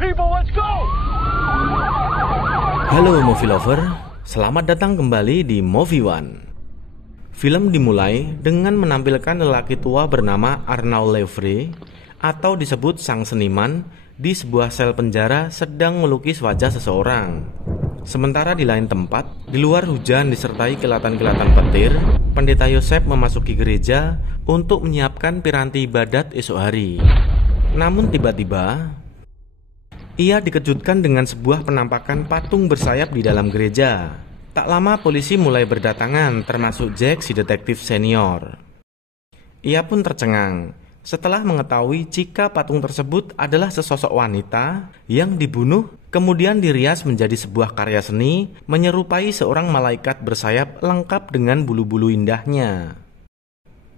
people, let's go! Halo movie lover, selamat datang kembali di Movie One. Film dimulai dengan menampilkan lelaki tua bernama Arnaud Lefray atau disebut sang seniman di sebuah sel penjara sedang melukis wajah seseorang. Sementara di lain tempat, di luar hujan disertai kilatan-kilatan petir, Pendeta Yosef memasuki gereja untuk menyiapkan piranti ibadat esok hari. Namun tiba-tiba, ia dikejutkan dengan sebuah penampakan patung bersayap di dalam gereja. Tak lama polisi mulai berdatangan, termasuk Jack si detektif senior. Ia pun tercengang setelah mengetahui jika patung tersebut adalah sesosok wanita yang dibunuh kemudian dirias menjadi sebuah karya seni menyerupai seorang malaikat bersayap lengkap dengan bulu-bulu indahnya.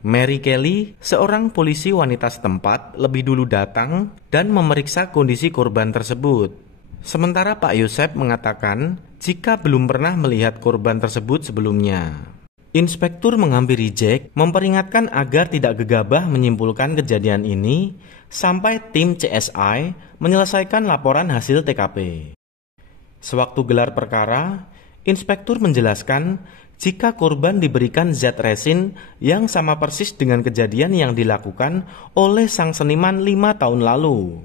Mary Kelly, seorang polisi wanita setempat, lebih dulu datang dan memeriksa kondisi korban tersebut. Sementara Pak Yosef mengatakan jika belum pernah melihat korban tersebut sebelumnya. Inspektur menghampiri Jack, memperingatkan agar tidak gegabah menyimpulkan kejadian ini sampai tim CSI menyelesaikan laporan hasil TKP. Sewaktu gelar perkara, inspektur menjelaskan jika korban diberikan zat resin yang sama persis dengan kejadian yang dilakukan oleh sang seniman 5 tahun lalu.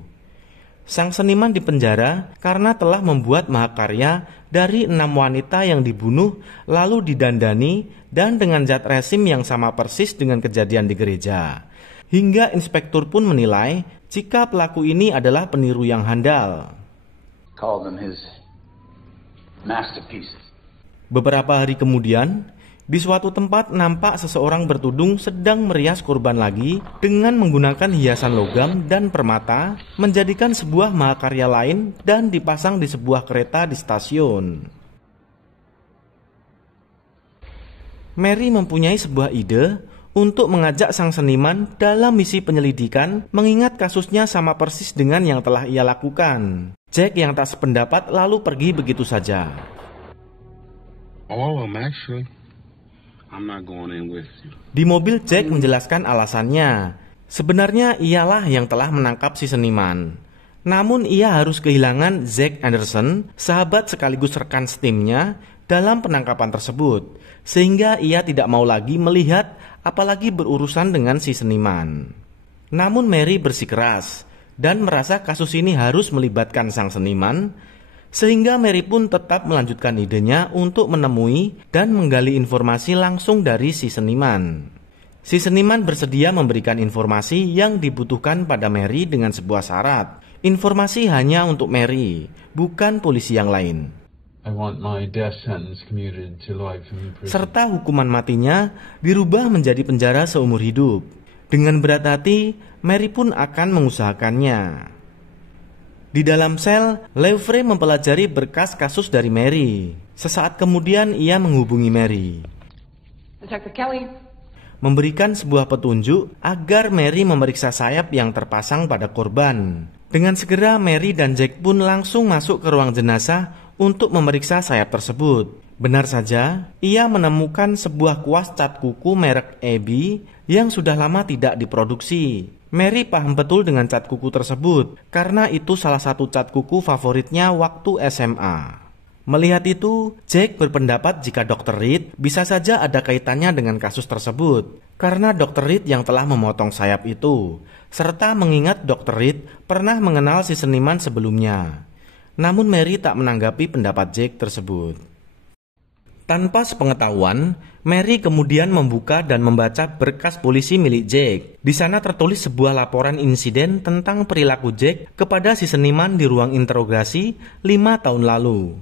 Sang seniman dipenjara karena telah membuat mahakarya dari 6 wanita yang dibunuh lalu didandani dan dengan zat resin yang sama persis dengan kejadian di gereja. Hingga inspektur pun menilai jika pelaku ini adalah peniru yang handal. Call them his masterpieces. Beberapa hari kemudian, di suatu tempat nampak seseorang bertudung sedang merias korban lagi dengan menggunakan hiasan logam dan permata, menjadikan sebuah mahakarya lain dan dipasang di sebuah kereta di stasiun. Mary mempunyai sebuah ide untuk mengajak sang seniman dalam misi penyelidikan mengingat kasusnya sama persis dengan yang telah ia lakukan. Jack yang tak sependapat lalu pergi begitu saja. I'm not going in with you. Di mobil Jack menjelaskan alasannya. Sebenarnya ialah yang telah menangkap si seniman. Namun ia harus kehilangan Zack Anderson, sahabat sekaligus rekan setimnya, dalam penangkapan tersebut. Sehingga ia tidak mau lagi melihat apalagi berurusan dengan si seniman. Namun Mary bersikeras dan merasa kasus ini harus melibatkan sang seniman, sehingga Mary pun tetap melanjutkan idenya untuk menemui dan menggali informasi langsung dari si seniman. Si seniman bersedia memberikan informasi yang dibutuhkan pada Mary dengan sebuah syarat. Informasi hanya untuk Mary, bukan polisi yang lain. I want my death sentence commuted to life in prison. Serta hukuman matinya dirubah menjadi penjara seumur hidup. Dengan berat hati, Mary pun akan mengusahakannya. Di dalam sel, Lefray mempelajari berkas kasus dari Mary. Sesaat kemudian ia menghubungi Mary. Detective Kelly. Memberikan sebuah petunjuk agar Mary memeriksa sayap yang terpasang pada korban. Dengan segera Mary dan Jack pun langsung masuk ke ruang jenazah untuk memeriksa sayap tersebut. Benar saja, ia menemukan sebuah kuas cat kuku merek Abbey yang sudah lama tidak diproduksi. Mary paham betul dengan cat kuku tersebut karena itu salah satu cat kuku favoritnya waktu SMA. Melihat itu, Jack berpendapat jika Dr. Reed bisa saja ada kaitannya dengan kasus tersebut karena Dr. Reed yang telah memotong sayap itu, serta mengingat Dr. Reed pernah mengenal si seniman sebelumnya. Namun Mary tak menanggapi pendapat Jack tersebut. Tanpa sepengetahuan, Mary kemudian membuka dan membaca berkas polisi milik Jack. Di sana tertulis sebuah laporan insiden tentang perilaku Jack kepada si seniman di ruang interogasi 5 tahun lalu.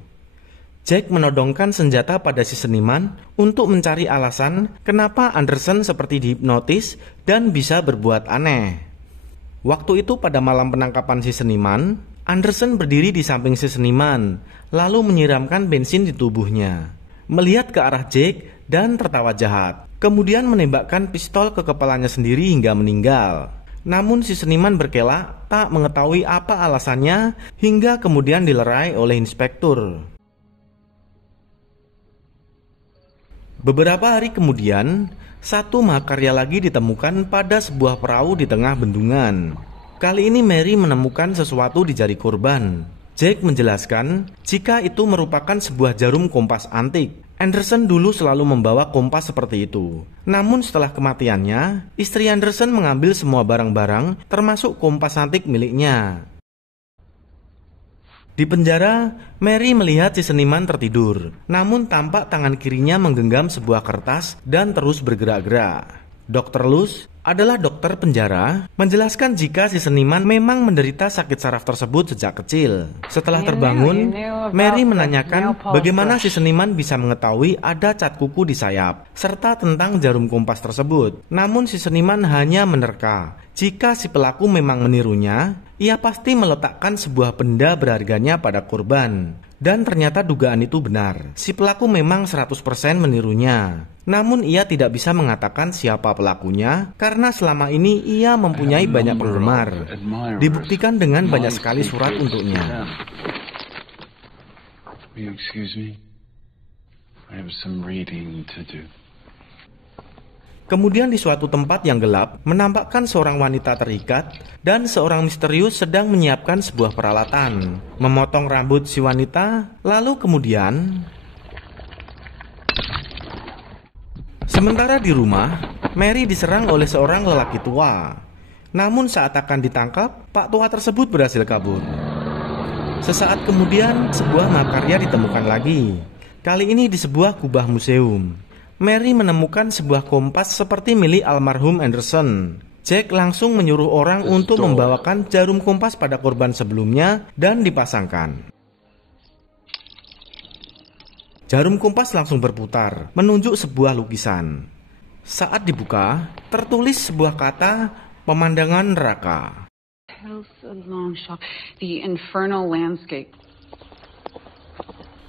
Jack menodongkan senjata pada si seniman untuk mencari alasan kenapa Anderson seperti dihipnotis dan bisa berbuat aneh. Waktu itu pada malam penangkapan si seniman, Anderson berdiri di samping si seniman, lalu menyiramkan bensin di tubuhnya. Melihat ke arah Jack dan tertawa jahat. Kemudian menembakkan pistol ke kepalanya sendiri hingga meninggal. Namun si seniman berkelak tak mengetahui apa alasannya hingga kemudian dilerai oleh inspektur. Beberapa hari kemudian, satu mahakarya lagi ditemukan pada sebuah perahu di tengah bendungan. Kali ini Mary menemukan sesuatu di jari korban. Jake menjelaskan jika itu merupakan sebuah jarum kompas antik. Anderson dulu selalu membawa kompas seperti itu. Namun setelah kematiannya, istri Anderson mengambil semua barang-barang termasuk kompas antik miliknya. Di penjara, Mary melihat si seniman tertidur. Namun tampak tangan kirinya menggenggam sebuah kertas dan terus bergerak-gerak. Dr. Luz adalah dokter penjara, menjelaskan jika si seniman memang menderita sakit saraf tersebut sejak kecil. Setelah terbangun, Mary menanyakan bagaimana si seniman bisa mengetahui ada cat kuku di sayap, serta tentang jarum kompas tersebut. Namun si seniman hanya menerka. Jika si pelaku memang menirunya, ia pasti meletakkan sebuah benda berharganya pada korban. Dan ternyata dugaan itu benar. Si pelaku memang 100% menirunya. Namun ia tidak bisa mengatakan siapa pelakunya karena selama ini ia mempunyai banyak penggemar. Dibuktikan dengan banyak sekali surat untuknya. Kemudian di suatu tempat yang gelap, menampakkan seorang wanita terikat dan seorang misterius sedang menyiapkan sebuah peralatan. Memotong rambut si wanita, lalu kemudian... Sementara di rumah, Mary diserang oleh seorang lelaki tua. Namun saat akan ditangkap, Pak tua tersebut berhasil kabur. Sesaat kemudian, sebuah mahakarya ditemukan lagi. Kali ini di sebuah kubah museum. Mary menemukan sebuah kompas seperti milik almarhum Anderson. Jack langsung menyuruh orang untuk membawakan jarum kompas pada korban sebelumnya dan dipasangkan. Jarum kompas langsung berputar, menunjuk sebuah lukisan. Saat dibuka, tertulis sebuah kata pemandangan neraka.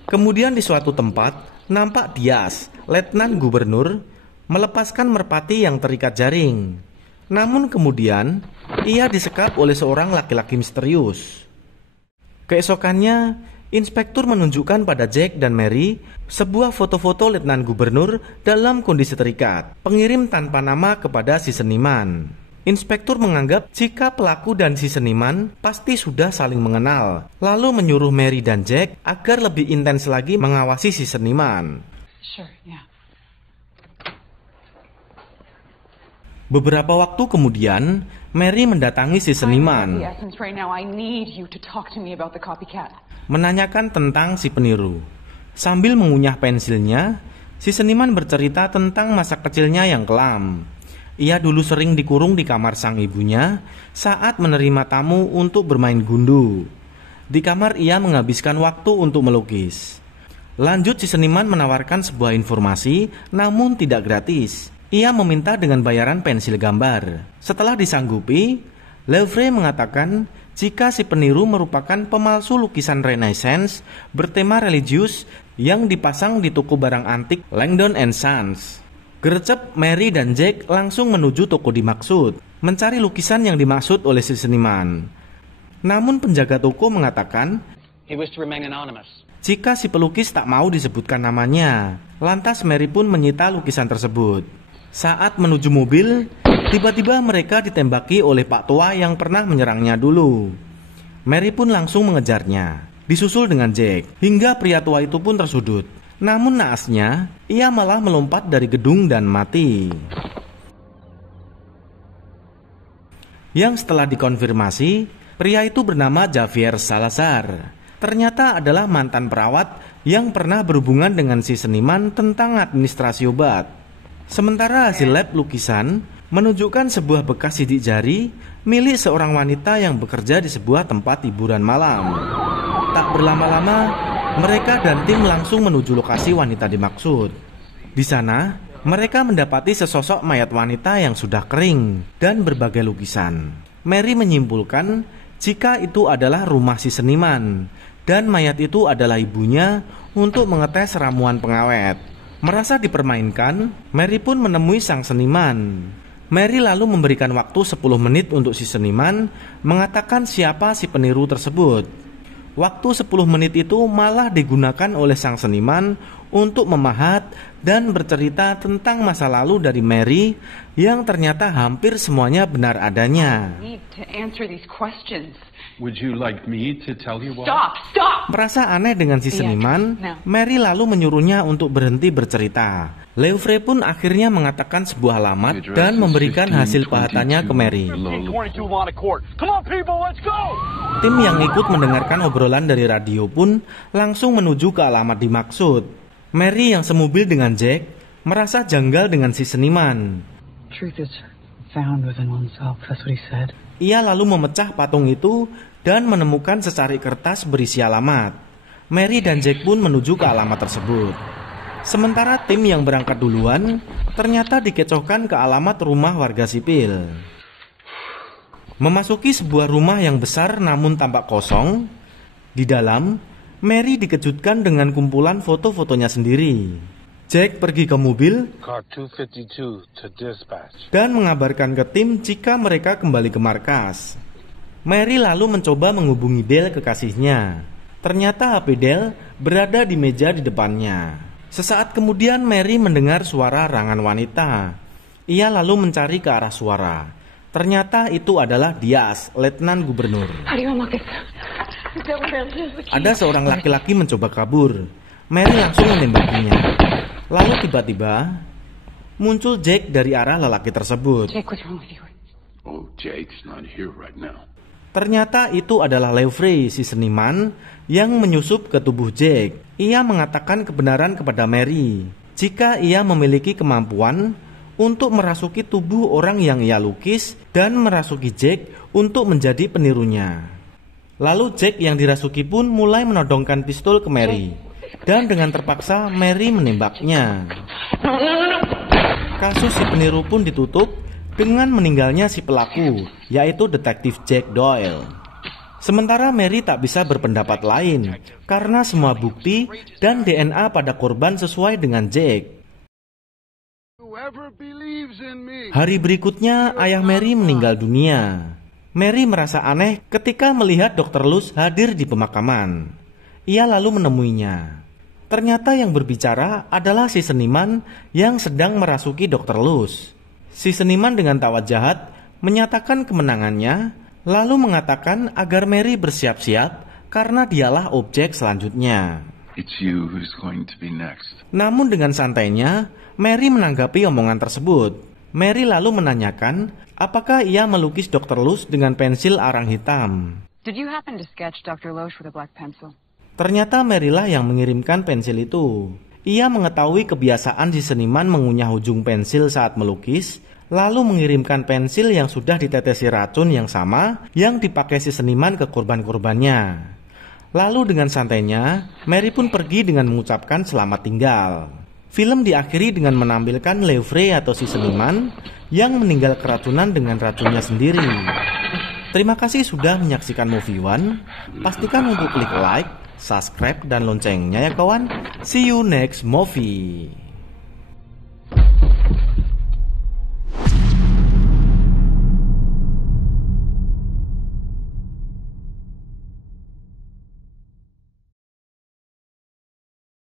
Kemudian di suatu tempat, nampak Diaz, letnan gubernur, melepaskan merpati yang terikat jaring. Namun kemudian, ia disekap oleh seorang laki-laki misterius. Keesokannya, inspektur menunjukkan pada Jack dan Mary sebuah foto-foto letnan gubernur dalam kondisi terikat, pengirim tanpa nama kepada si seniman. Inspektur menganggap jika pelaku dan si seniman pasti sudah saling mengenal, lalu menyuruh Mary dan Jack agar lebih intens lagi mengawasi si seniman. Beberapa waktu kemudian, Mary mendatangi si seniman, menanyakan tentang si peniru. Sambil mengunyah pensilnya, si seniman bercerita tentang masa kecilnya yang kelam. Ia dulu sering dikurung di kamar sang ibunya saat menerima tamu untuk bermain gundu. Di kamar ia menghabiskan waktu untuk melukis. Lanjut si seniman menawarkan sebuah informasi namun tidak gratis. Ia meminta dengan bayaran pensil gambar. Setelah disanggupi, Lefray mengatakan jika si peniru merupakan pemalsu lukisan Renaissance bertema religius yang dipasang di toko barang antik Langdon & Sons. Gercep, Mary dan Jack langsung menuju toko dimaksud, mencari lukisan yang dimaksud oleh si seniman. Namun penjaga toko mengatakan jika si pelukis tak mau disebutkan namanya. Lantas Mary pun menyita lukisan tersebut. Saat menuju mobil, tiba-tiba mereka ditembaki oleh Pak Tua yang pernah menyerangnya dulu. Mary pun langsung mengejarnya, disusul dengan Jack, hingga pria tua itu pun tersudut. Namun naasnya, ia malah melompat dari gedung dan mati. Yang setelah dikonfirmasi, pria itu bernama Javier Salazar. Ternyata adalah mantan perawat yang pernah berhubungan dengan si seniman tentang administrasi obat. Sementara hasil lab lukisan menunjukkan sebuah bekas sidik jari milik seorang wanita yang bekerja di sebuah tempat hiburan malam. Tak berlama-lama, mereka dan tim langsung menuju lokasi wanita dimaksud. Di sana, mereka mendapati sesosok mayat wanita yang sudah kering dan berbagai lukisan. Mary menyimpulkan jika itu adalah rumah si seniman dan mayat itu adalah ibunya untuk mengetes ramuan pengawet. Merasa dipermainkan, Mary pun menemui sang seniman. Mary lalu memberikan waktu 10 menit untuk si seniman mengatakan siapa si peniru tersebut. Waktu 10 menit itu malah digunakan oleh sang seniman untuk memahat dan bercerita tentang masa lalu dari Mary yang ternyata hampir semuanya benar adanya. I need to answer these questions. Would you like me to tell you what? Stop! Merasa aneh dengan si seniman, Mary lalu menyuruhnya untuk berhenti bercerita. Leofre pun akhirnya mengatakan sebuah alamat dan memberikan hasil pahatannya ke Mary. Tim yang ikut mendengarkan obrolan dari radio pun langsung menuju ke alamat dimaksud. Mary yang semobil dengan Jack merasa janggal dengan si seniman. Truth is found within oneself. That's what he said. Ia lalu memecah patung itu dan menemukan secari kertas berisi alamat. Mary dan Jack pun menuju ke alamat tersebut. Sementara tim yang berangkat duluan ternyata dikecohkan ke alamat rumah warga sipil. Memasuki sebuah rumah yang besar namun tampak kosong. Di dalam, Mary dikejutkan dengan kumpulan foto-fotonya sendiri. Jack pergi ke mobil dan mengabarkan ke tim jika mereka kembali ke markas. Mary lalu mencoba menghubungi Dale kekasihnya. Ternyata HP Dale berada di meja di depannya. Sesaat kemudian Mary mendengar suara rangan wanita. Ia lalu mencari ke arah suara. Ternyata itu adalah Diaz, letnan gubernur. Ada seorang laki-laki mencoba kabur. Mary langsung menembakinya. Lalu tiba-tiba muncul Jack dari arah lelaki tersebut. Ternyata itu adalah Leofre, si seniman yang menyusup ke tubuh Jack. Ia mengatakan kebenaran kepada Mary jika ia memiliki kemampuan untuk merasuki tubuh orang yang ia lukis dan merasuki Jack untuk menjadi penirunya. Lalu Jack yang dirasuki pun mulai menodongkan pistol ke Mary dan dengan terpaksa Mary menembaknya. Kasus si peniru pun ditutup dengan meninggalnya si pelaku, yaitu detektif Jack Doyle. Sementara Mary tak bisa berpendapat lain karena semua bukti dan DNA pada korban sesuai dengan Jack. Hari berikutnya ayah Mary meninggal dunia. Mary merasa aneh ketika melihat Dr. Luz hadir di pemakaman. Ia lalu menemuinya. Ternyata yang berbicara adalah si seniman yang sedang merasuki Dr. Luz. Si seniman dengan tawa jahat menyatakan kemenangannya, lalu mengatakan agar Mary bersiap-siap karena dialah objek selanjutnya. Namun dengan santainya, Mary menanggapi omongan tersebut. Mary lalu menanyakan apakah ia melukis Dr. Luz dengan pensil arang hitam. Did you happen to sketch Dr. Loesch with a black pencil? Ternyata Mary lah yang mengirimkan pensil itu. Ia mengetahui kebiasaan si seniman mengunyah ujung pensil saat melukis, lalu mengirimkan pensil yang sudah ditetesi racun yang sama yang dipakai si seniman ke korban-korbannya. Lalu dengan santainya, Mary pun pergi dengan mengucapkan selamat tinggal. Film diakhiri dengan menampilkan Leofre atau si seniman yang meninggal keracunan dengan racunnya sendiri. Terima kasih sudah menyaksikan Movie One. Pastikan untuk klik like, subscribe, dan loncengnya ya kawan. See you next movie.